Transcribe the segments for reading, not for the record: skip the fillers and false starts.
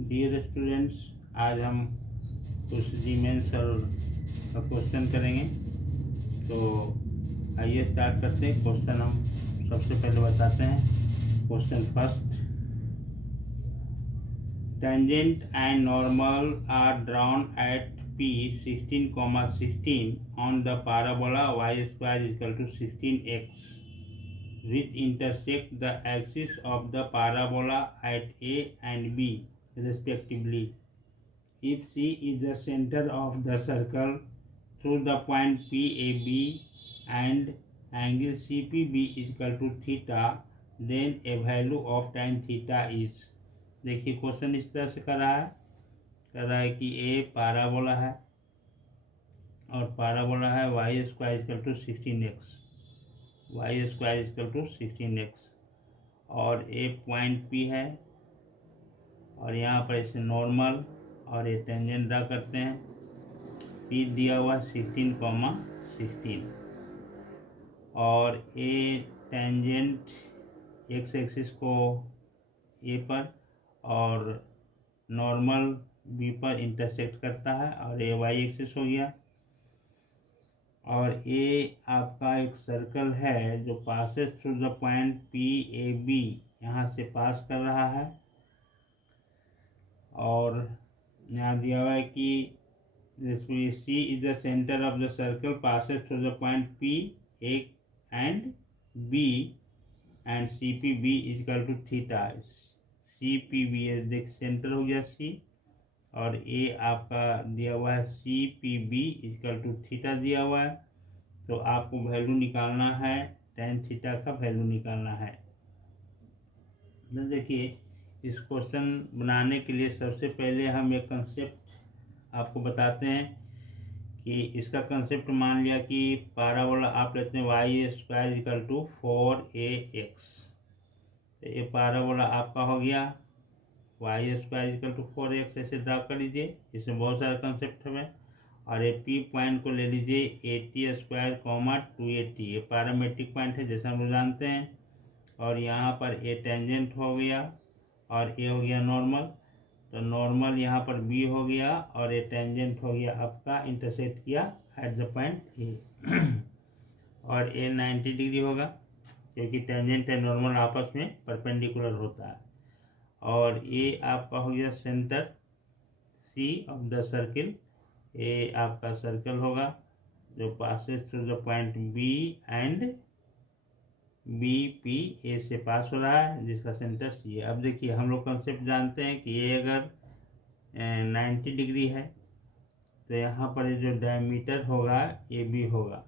Dear students, आज हम कुछ जीमेंस और क्वेश्चन करेंगे। तो आइए स्टार्ट करते हैं। क्वेश्चन हम सबसे पहले बताते हैं। Question first, tangent and normal are drawn at P 16,16 on the parabola y square is equal to 16x which intersect the axis of the parabola at A and B respectively. If C is the center of the circle through the point PAB and angle CPB is equal to theta, then a value of tan theta is। देखिए question इस तरह से कर रहा है कि ए parabola है और पाराबोला है y square equal to 16x, y square equal to 16x, और ए पॉइंट पी है और यहाँ पर इसे नॉर्मल और ये टेंजेंट ड्रा करते हैं। पी दिया हुआ 16,16 और ए टेंजेंट एक्स एक्सिस को ए पर और नॉर्मल बी पर इंटरसेक्ट करता है और ए वाई एक्सिस हो गया। और ए आपका एक सर्कल है जो passes through the point P A B, यहाँ से पास कर रहा है। और यहाँ दिया हुआ है कि C is the centre of the circle passes through the point P A and B and C P B is equal to theta. C P B देख सेंटर हो गया सी, और ए आपका दिया हुआ है C P B equal to theta दिया हुआ है। तो आपको वैल्यू निकालना है, टेन थीटा का वैल्यू निकालना है। तो देखिए इस क्वेश्चन बनाने के लिए सबसे पहले हम एक कंसेप्ट आपको बताते हैं कि इसका कंसेप्ट मान लिया कि पाराबोला आप लेते हैं Y square equal to 4ax। तो ये पाराबोला आपका हो गया Y square equal to 4x, ऐसे ड्रा कर लीजिए। इसमें बहुत सारे कंसेप्ट हमें। और ये पी पॉइंट को ले लीजिए 80 स्क्वायर 280, ये पैरामेट्रिक पॉइंट है जैसा हम लोग जानते हैं। और यहाँ पर ए टेंजेंट हो गया और ए हो गया नॉर्मल। तो नॉर्मल यहाँ पर बी हो गया और ए टेंजेंट हो गया आपका इंटरसेक्ट किया एट द पॉइंट ए। और ए 90 डिग्री होगा क्योंकि टेंजेंट है नॉर्मल आपस में परपेंडिकुलर होता है। और ए आपका हो गया centre C of the circle. A आपका सर्कल होगा जो passes through the point B and B P A से पास हो रहा है जिसका सेंटर सी है। अब देखिए हम लोग कंसेप्ट जानते हैं कि ये अगर 90 डिग्री है तो यहाँ पर जो डायमीटर होगा ए बी होगा।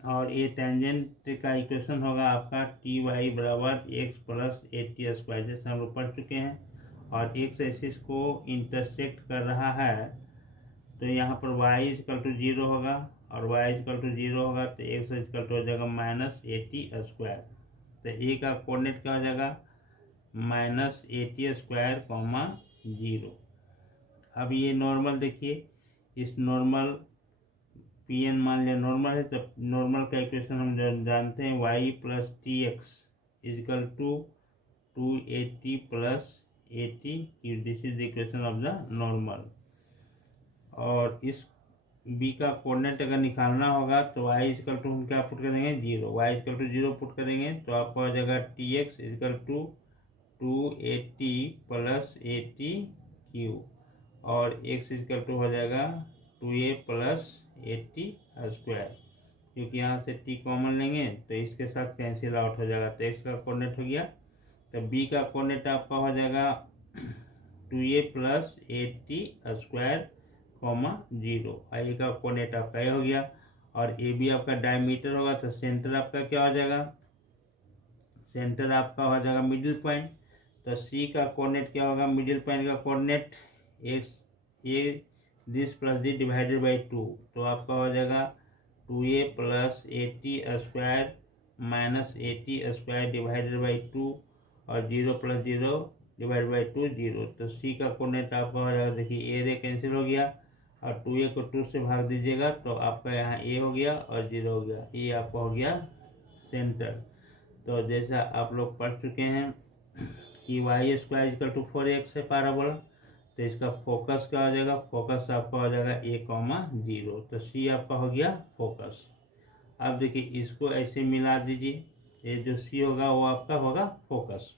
और ये टेंजेंट का इक्वेशन होगा आपका टी वाई बराबर एक्स प्लस 80 स्क्वायर, जैसे हम लोग पढ़ चुके हैं। और एक्स एक्सिस को इंटरसेक्ट कर रहा है तो यहाँ पर y इक्वल टू 0 होगा और y इक्वल टू 0 होगा तो x इक्वल टू हो जाएगा -80 स्क्वायर। तो ए का कोऑर्डिनेट क्या हो जाएगा -80 स्क्वायर 0। अब ये नॉर्मल देखिए, इस नॉर्मल पी एन मान लिया नॉर्मल है तो नॉर्मल का इक्वेशन हम जानते हैं y plus t x equal to 280 plus 80, this is the equation of the normal. और इस b का कोऑर्डिनेट अगर निकालना होगा तो y इजकल टू हम क्या पुट करेंगे 0, y इजकल टू 0 पुट करेंगे तो आपको आ जाएगा t x equal to 280 plus 80 क्यू, और x इजकल टू हो जाएगा 2a प्लस 80 स्क्वायर। क्योंकि यहाँ से t कॉमन लेंगे तो इसके साथ कैंसिल आउट हो जाएगा। तो x का कोऑर्डिनेट हो गया, तो b का कोऑर्डिनेट आपका हो जाएगा 2a प्लस 80 स्क्वायर 0। a का कोऑर्डिनेट आपका ये हो गया। और ए बी आपका डायमीटर होगा तो सेंटर आपका क्या हो जाएगा, सेंटर आपका हो जाएगा मिडिल पॉइंट। तो सी का कोऑर्डिनेट क्या होगा, मिडिल पॉइंट का coordinate A this plus the divided by 2, तो आपका हो जाएगा 2a plus 80 square minus 80 square divided by 2, और 0 प्लस 0 डिवाइड बाई 2 0। तो सी का कोऑर्डिनेट आपका हो जाएगा, देखिए ए कैंसिल हो गया और 2a को 2 से भाग दीजिएगा तो आपका यहाँ a हो गया और 0 हो गया। ये आपका हो गया सेंटर। तो जैसा आप लोग पढ़ चुके हैं कि Y square equal to 4x है पैराबोला, तो इसका फोकस क्या हो जाएगा, फोकस आपका हो जाएगा a,0, तो सी आपका हो गया फोकस। अब देखिए इसको ऐसे मिला दीजिए, ये जो सी होगा वो आपका होगा फोकस।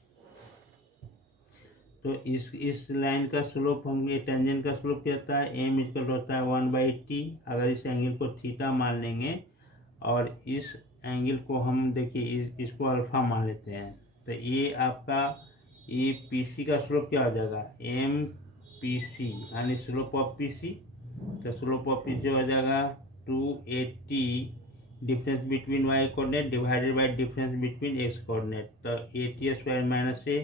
तो इस लाइन का स्लोप हम ये टेंजेंट का स्लोप क्या होता है, एम इक्वल होता है 1/t। अगर इस एंगल को थीटा मान लेंगे और इस एंगल को हम देखिए इसको अल्फा मान लेते हैं, तो ये आपका ये पी सी का स्लोप क्या हो जाएगा, एम पी सी यानी स्लोप ऑफ पी सी। तो स्लोप ऑफ पी सी हो जाएगा 280 difference between Y coordinate divided by difference between X coordinate. तो 80 square minus A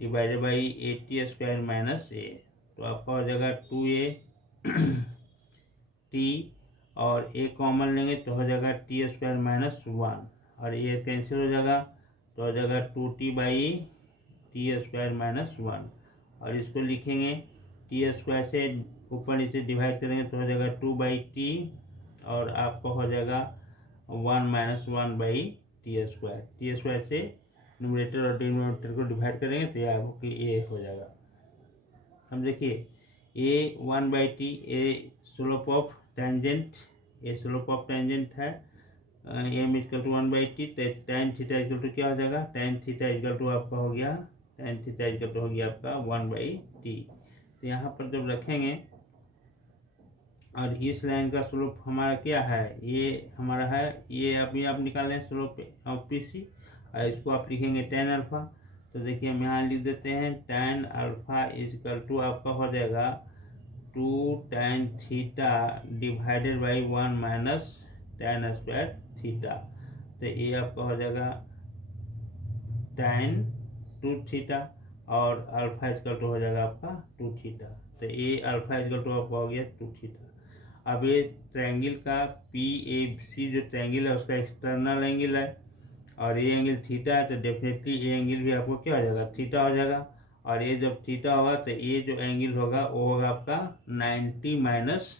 divided by 80 square minus A, तो आपका हो जाएगा 2a टी और ए कॉमन लेंगे तो हो जाएगा टी स्क्वायर माइनस 1 और ये कैंसिल हो जाएगा, तो हो जाएगा 2t by T square minus 1। और इसको लिखेंगे टी स्क्वायर से ऊपर नीचे डिवाइड करेंगे तो हो जाएगा 2/t और आपको हो जाएगा 1 माइनस 1/t²। टी स्क्वायर से न्यूमरेटर और डिनोमिनेटर को डिवाइड करेंगे तो यह आपको ए हो जाएगा। अब देखिए ए 1/t, A slope of tangent, ये स्लोप ऑफ टेंजेंट है, एम इक्वल टू 1/t, तो tan थीटा इक्वल टू क्या हो जाएगा, tan थीटा इक्वल टू आपका हो गया, tan थीटा इक्वल टू हो गया आपका 1/t। तो यहाँ पर जब रखेंगे और इस लाइन का स्लोप हमारा क्या है, ये हमारा है, ये अभी आप निकाल लें स्लोप ऑफ पी सी और इसको आप लिखेंगे tan अल्फा। तो देखिए हम यहाँ लिख देते हैं tan अल्फा इक्वल टू आपका हो जाएगा 2 tan theta divided by 1 minus tan square theta. तो ये आपका हो जाएगा tan 2 थीटा और अल्फा इक्वल टू हो जाएगा आपका 2 थीटा। तो ये अल्फा इक्वल टू आपका हो गया 2 थीटा। अब ये ट्रायंगल का पी ए सी जो ट्रायंगल है उसका एक्सटर्नल एंगल है और ये एंगल थीटा है, तो डेफिनेटली ये एंगल भी आपको क्या हो जाएगा, थीटा हो जाएगा। और ये जब थीटा होगा तो ये जो एंगल होगा वो होगा आपका 90 माइनस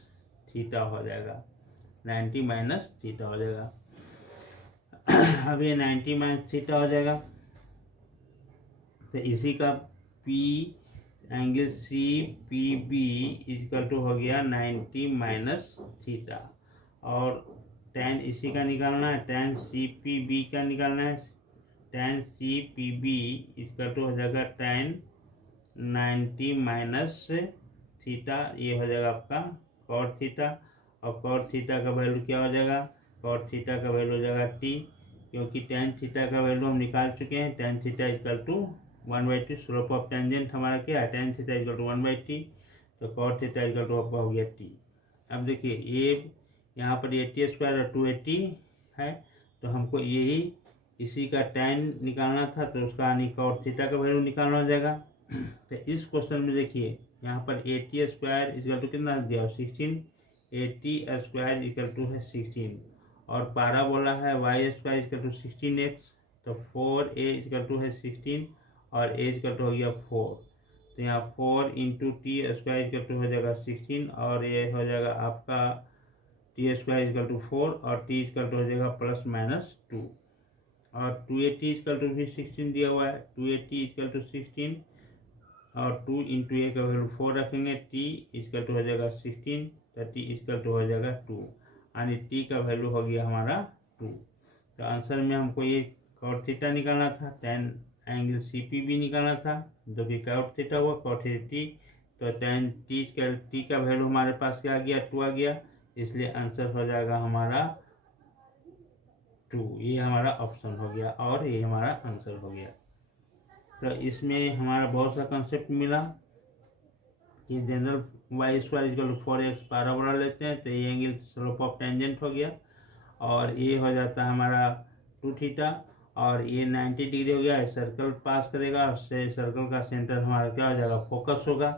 थीटा हो जाएगा, 90 माइनस थीटा हो जाएगा। अब ये 90 माइनस थीटा हो जाएगा, तो इसी का P angle C P B equal to हो गया 90 माइनस थीटा। और tan इसी का निकालना है, tan सी पी बी का निकालना है, tan C P B equal to हो जाएगा tan 90 माइनस थीटा, ये हो जाएगा आपका cot थीटा। और cot थीटा का वैल्यू क्या हो जाएगा, cot थीटा का वैल्यू हो जाएगा t, क्योंकि tan थीटा का वैल्यू हम निकाल चुके हैं। tan theta equal to 1/t, slope of tangent हमारा क्या है, tan theta equal to 1/t, तो cot थीटा इक्वल टू आपका हो गया t। अब देखिए ये यहाँ पर 80 स्क्वायर और 280 है, तो हमको यही इसी का tan निकालना था, तो उसका यानी cot थीटा का वैल्यू निकालना हो जाएगा। तो इस क्वेश्चन में देखिए यहाँ पर 80 स्क्वायर इक्वल टू कितना दिया, 16, 80 स्क्वायर इक्वल टू है 16 और पैराबोला है y square equal to 16x, तो 4a इक्वल टू है 16 और a इक्वल टू हो गया 4, तो यहाँ 4 into t square equal to हो जाएगा 16 और ये हो जाएगा आपका टी स्क्वायर इक्वल टू 4 और टी इक्वल टू हो जाएगा प्लस माइनस 2 और 280 इक्वल टू भी 16 दिया हुआ है, 280 इक्वल टू 16 और 2 इंटू ए का वैल्यू 4 रखेंगे, टी इक्वल टू हो जाएगा 16, तो टी इक्वल टू हो जाएगा 2 यानी टी का वैल्यू हो गया हमारा 2। तो आंसर में हमको ये cot थीटा निकालना था, tan एंगल सी पी भी निकालना था, जो कि cot थीटा हुआ, cot थीटा, तो tan टी का वैल्यू हमारे पास क्या आ गया, 2 आ गया, इसलिए आंसर हो जाएगा हमारा 2। ये हमारा ऑप्शन हो गया और ये हमारा आंसर हो गया। तो इसमें हमारा बहुत सा कंसेप्ट मिला कि general y square equal to 4x parabola लेते हैं तो ये एंगल स्लोप ऑफ टेंजेंट हो गया और ये हो जाता है हमारा 2 थीटा और ये 90 डिग्री हो गया, सर्कल पास करेगा, उससे सर्कल का सेंटर हमारा क्या हो जाएगा, फोकस होगा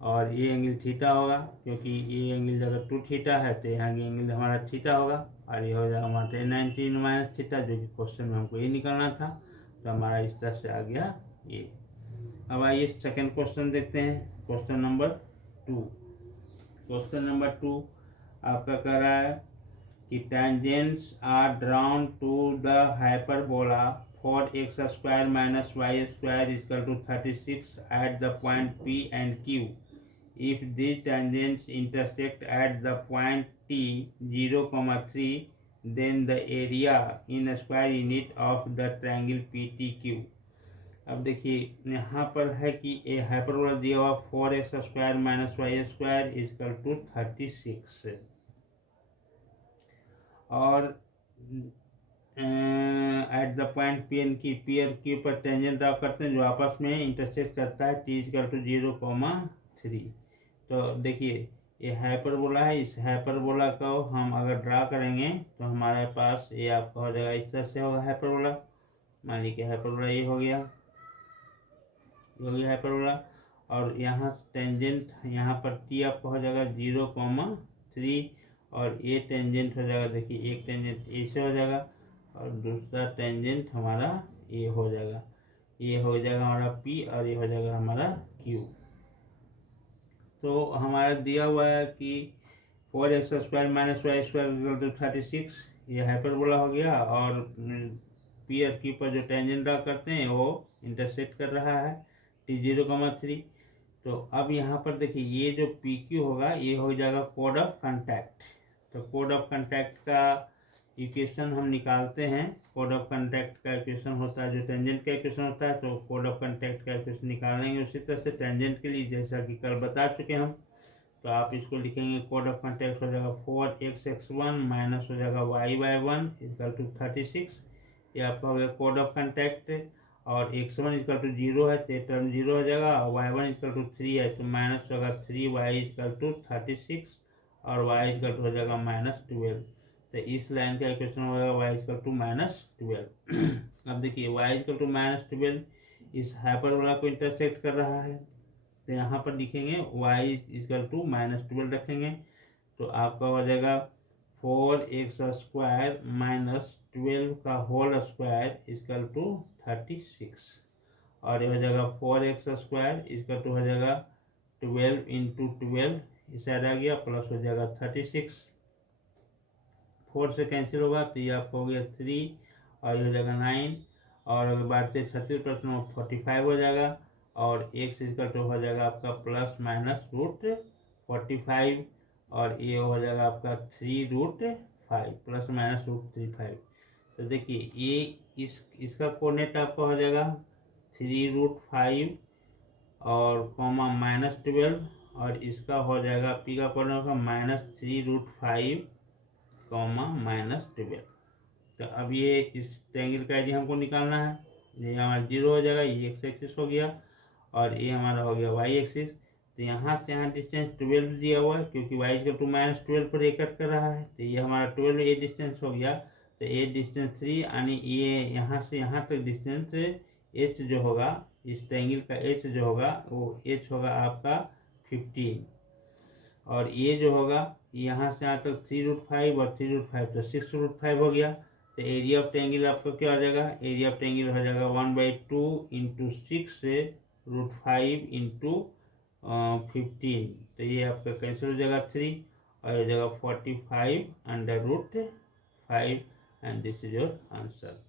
और ये एंगल थीटा होगा, क्योंकि ये एंगल अगर 2 थीटा है तो यहाँ एंगल हमारा थीटा होगा और ये हो जाएगा हमारा 90 माइनस थीटा, जो कि क्वेश्चन में हमको ये निकालना था। तो हमारा इस तरह से आ गया ये। अब आइए सेकंड क्वेश्चन देखते हैं, क्वेश्चन नंबर 2। क्वेश्चन नंबर 2 आपका कह रहा है कि tangents are drawn to the hyperbola 4x² minus y² is equal to 36 at the point P and Q. If these tangents intersect at the point T 0,3, then the area in a square unit of the triangle PTQ. अब देखिए यहाँ पर है कि ए hyperbola दिया हुआ 4x² minus y² is equal to 36 और at the point P and की पी और क्यू पर टेंजेंट ड्रा करते हैं जो आपस में इंटरसेक्ट करता है टी इक्वल टू 0,3। तो देखिए ये हाइपरबोला है, इस हाइपरबोला को हम अगर ड्रा करेंगे तो हमारे पास ये आपका हो जाएगा इस तरह से होगा हाइपरबोला। मान लीजिए हाइपरबोला ये हो गया हाइपरबोला और यहाँ टेंजेंट यहाँ पर टी आपका हो जाएगा 0,3 और ये टेंजेंट हो जाएगा। देखिए एक टेंजेंट ऐसे हो जाएगा और दूसरा टेंजेंट हमारा ये हो जाएगा, ये हो जाएगा हमारा P और ये हो जाएगा हमारा Q। तो हमारा दिया हुआ है कि 4x² minus y² equal to 36, ये हाइपरबोला हो गया और P और Q पर जो टेंजेंट ड्रा करते हैं वो इंटरसेक्ट कर रहा है T 0,3। तो अब यहाँ पर देखिए ये जो PQ होगा ये हो जाएगा कोड ऑफ कांटेक्ट। तो कोड ऑफ कांटेक्ट का इक्वेशन हम निकालते हैं। कोड ऑफ कांटेक्ट का इक्वेशन होता है जो टेंजेंट का इक्वेशन होता है, तो कोड ऑफ कांटेक्ट का इक्वेशन निकालेंगे उसी तरह से टेंजेंट के लिए जैसा कि कल बता चुके हम। तो आप इसको लिखेंगे कोड ऑफ कांटेक्ट हो जाएगा 4x(x1) माइनस हो जाएगा y(y1) इक्वल टू 36। ये आपका हो गया कोड ऑफ कांटेक्ट और x1 इक्वल टू 0 है तो टर्म 0 हो जाएगा और y1 इक्वल टू 3 है तो माइनस होगा 3y इक्वल टू 36 और y इक्वल टू हो जाएगा -12। तो इस लाइन का इक्वेशन होगा y इक्वल टू -12। अब देखिए y इक्वल टू -12 इस हाइपरबोला को इंटरसेक्ट कर रहा है तो यहाँ पर लिखेंगे y इक्वल टू -12 रखेंगे तो आपका हो जाएगा 4x² माइनस 12 का होल स्क्वायर इक्वल टू 36 और ये हो जाएगा 4x² इक्वल टू हो जाएगा 12 इंटू 12 इस साइड आ गया प्लस हो जाएगा 36। 4 से कैंसिल होगा तो ये आपको हो गया 3 और ये हो जाएगा 9 और अगर बढ़ते 36 प्लस 9 45 हो जाएगा और x इक्वल टू हो जाएगा आपका प्लस माइनस √45 और ये हो जाएगा आपका 3√5 प्लस माइनस √35। तो देखिए ये इसका कोऑर्डिनेट आपका हो जाएगा 3√5 और कॉमा -12 और इसका हो जाएगा p का कोऑर्डिनेट होगा -3√5 कॉमा -12। तो अब ये इस ट्रायंगल का एरिया हमको निकालना है। ये हमारा 0 हो जाएगा, ये x एक्सिस हो गया और ये हमारा हो गया y एक्सिस। तो यहाँ से यहाँ डिस्टेंस 12 दिया हुआ है क्योंकि y इक्वल टू -12 पर ये कट कर रहा है तो ये हमारा 12 ये डिस्टेंस हो गया। तो ये डिस्टेंस 3 यानी ये यहाँ से यहाँ तक डिस्टेंस h जो होगा इस ट्रायंगल का h जो होगा वो h होगा आपका 15 और ये जो होगा यहाँ से यहाँ तक 3√5 और 3√5 तो 6√5 हो गया। तो एरिया ऑफ ट्रायंगल आपका क्या हो जाएगा, एरिया ऑफ ट्रायंगल हो जाएगा 1/2 इंटू 6√5 इंटू 15। तो ये आपका कैंसिल हो जाएगा 3 और हो जाएगा 45/√5 and this is your answer.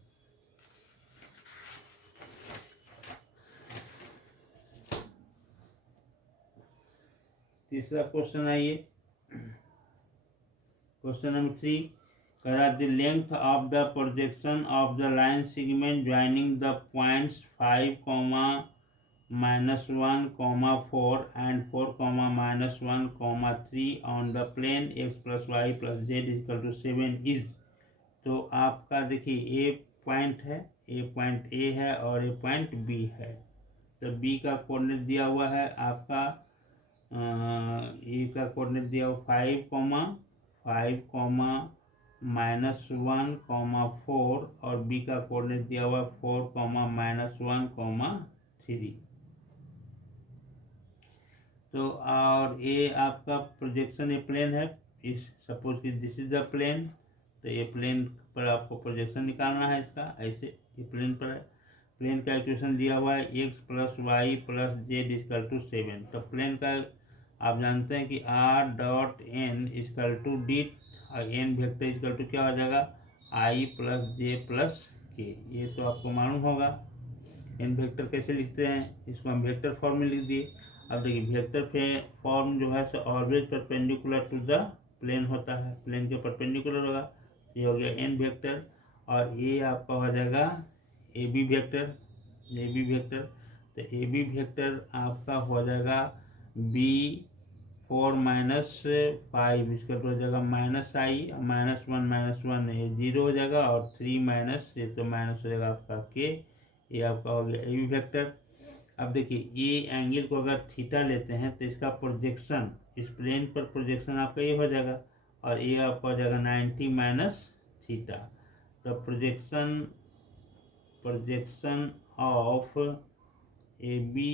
तीसरा क्वेश्चन आइए, क्वेश्चन नंबर 3 करा the length of the projection of the line segment joining the points 5, -1, 4 and 4, -1, 3 on the plane x plus y plus z equal to 7 इज। तो आपका देखिए ये point है, ये पॉइंट ए है और ये पॉइंट बी है। तो बी का कोऑर्डिनेट दिया हुआ है आपका ए का कोऑर्डिनेट दिया हुआ 5, -1, 4 और बी का कोऑर्डिनेट दिया हुआ 4, -1, 3। तो और ये आपका प्रोजेक्शन ये प्लेन है, इस सपोज कि दिस इज द प्लेन। तो ये प्लेन पर आपको प्रोजेक्शन निकालना है इसका, ऐसे ये प्लेन पर है। प्लेन का इक्वेशन दिया हुआ है x + y + z equal to 7। तो प्लेन का आप जानते हैं कि r.n इक्वल टू d और n वेक्टर इक्वल टू क्या हो जाएगा i + j + के। ये तो आपको मालूम होगा। एन वेक्टर कैसे लिखते हैं, इसको हम वेक्टर फॉर्म में लिख दिए। अब देखिए वेक्टर फॉर्म जो है so always perpendicular to the plane होता है, प्लेन के परपेंडिकुलर होगा। ये हो गया एन वेक्टर। और ये आपका हो जाएगा A B vector. A B vector, तो ए बी वेक्टर आपका हो जाएगा बी 4 - 5, इसका तो हो जाएगा -i -1 ये 0 हो जाएगा, और 3 माइनस ये तो माइनस हो जाएगा आपका के। ये आपका हो गया ए बी वेक्टर। अब देखिए ये एंगल को अगर थीटा लेते हैं तो इसका प्रोजेक्शन इस प्लेन पर प्रोजेक्शन आपका ये हो जाएगा, और ये आपका हो जाएगा 90 माइनस थीटा। तो projection of A B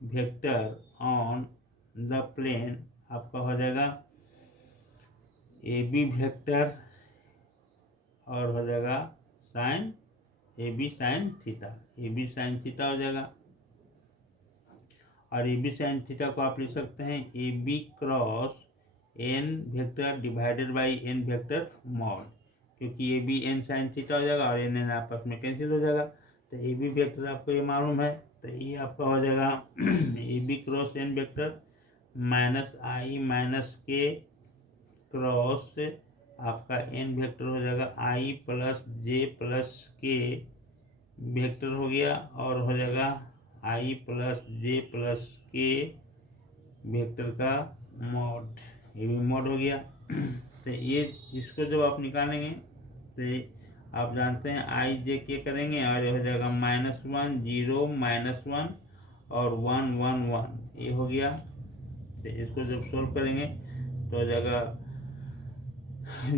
vector on the plane आपका हो जाएगा ए बी वेक्टर और हो जाएगा sine A B sine theta. A B sine theta हो जाएगा, और ए बी साइन थीटा को आप लिख सकते हैं A B cross N vector divided by n vector mod, क्योंकि A B n sine theta हो जाएगा और एन एन आपस में कैंसिल हो जाएगा। तो ए बी वेक्टर आपको ये मालूम है, तो ये आपका हो जाएगा A B cross N vector -i - k cross आपका एन वेक्टर हो जाएगा i + j + k वेक्टर हो गया, और हो जाएगा i + j + k वेक्टर का मॉड, ये भी मॉड हो गया। तो ये इसको जब आप निकालेंगे तो आप जानते हैं i j k करेंगे, और ये हो जाएगा -1 0 -1 और 1 1 1 ये हो गया। तो इसको जब सोल्व करेंगे तो हो जाएगा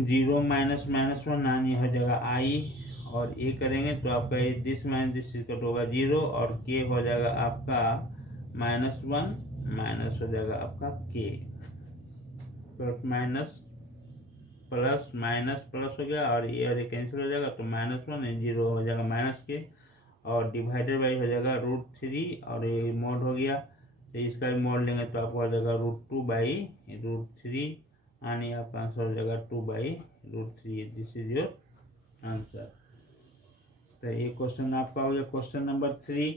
0 - -1 ये हो जाएगा i, और ये करेंगे तो आपका ये दिस माइनस दिस इक्वल होगा 0, और k हो जाएगा आपका -1 माइनस हो जाएगा आपका k, plus minus plus minus plus हो गया, और ये कैंसिल हो जाएगा तो -1 0 हो जाएगा -k, और डिवाइडेड बाई हो जाएगा √3, और ये मॉड हो गया। तो इसका भी मॉड लेंगे तो आपको हो जाएगा √2/√3, यानी आपका आंसर हो जाएगा 2/√3। This is your answer. तो ये क्वेश्चन आपका हो गया क्वेश्चन नंबर 3।